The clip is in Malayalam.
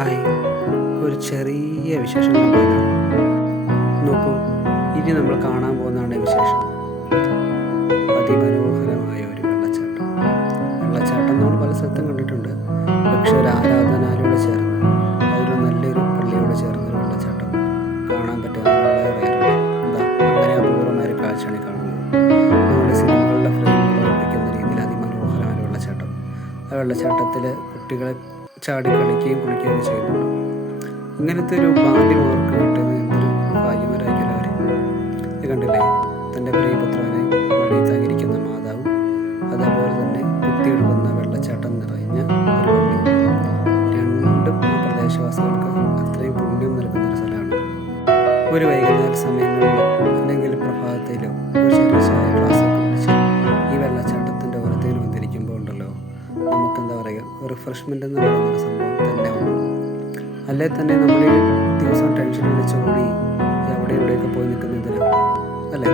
ഹായ്, ഒരു ചെറിയ വിശേഷം കൊണ്ടുവരാം. നോക്കൂ, ഇനി നമ്മൾ കാണാൻ പോകുന്നതാണ് വിശേഷം. അതിമനോഹരമായ ഒരു വെള്ളച്ചാട്ടം. വെള്ളച്ചാട്ടം നമ്മൾ പല സ്ഥലത്തും കണ്ടിട്ടുണ്ട്. പക്ഷെ ഒരു ആരാധനാലയോട് ചേർന്ന്, അതൊരു നല്ലൊരു പള്ളിയോട് ചേർന്ന് ഒരു വെള്ളച്ചാട്ടം കാണാൻ പറ്റുന്നത് വളരെ റെയറാണ്. അങ്ങനെ അപൂർവമായ ഒരു കാഴ്ചയാണ് കാണുന്നത്. നമ്മുടെ സിനിമകളുടെ ഫ്രെയിമുകൾ ഒപ്പിക്കുന്ന രീതിയിൽ അതിമനോഹരമായ ഒരു വെള്ളച്ചാട്ടം. ആ വെള്ളച്ചാട്ടത്തിൽ കുട്ടികളെ ചാടി കളിക്കുകയും കുളിക്കുകയും ചെയ്യുന്നുണ്ട്. ഇങ്ങനത്തെ ഒരു ബാല്യം അവർക്ക് കിട്ടുന്നത് എന്തൊരു ഭാഗ്യവരായിരിക്കും അവർ. ഇത് കണ്ടില്ലേ, തൻ്റെ പ്രിയപുത്രനെ വഴി തകരിക്കുന്ന മാതാവും അതേപോലെ തന്നെ കുത്തിയൊഴുകുന്ന വെള്ളച്ചാട്ടം നിറഞ്ഞ ഒരു പള്ളി. രണ്ടും ആ പ്രദേശവാസികൾക്ക് അത്രയും പുണ്യം നൽകുന്ന ഒരു സ്ഥലമാണ്. ഒരു വൈകുന്നേര സമയങ്ങളിലോ അല്ലെങ്കിൽ പ്രഭാതത്തിലോ ഒരു ചെറിയ ചായ ഗ്ലാസ്സൊക്കെ കുടിച്ച് ഈ വെള്ളച്ചാട്ടത്തിൻ്റെ ഓരത്തേൽ വന്നിരിക്കുമ്പോൾ ഉണ്ടല്ലോ, നമുക്കെന്താ പറയുക, റിഫ്രഷ്മെൻ്റ് എന്ന് പറയുന്നൊരു സംഭവം തന്നെ വന്നു. അല്ലേ തന്നെ നമ്മൾ ദിവസം ടെൻഷൻ വിളിച്ചോടി എവിടെയൊക്കെ പോയി നിൽക്കുന്നതിനാണ്, അല്ലേ?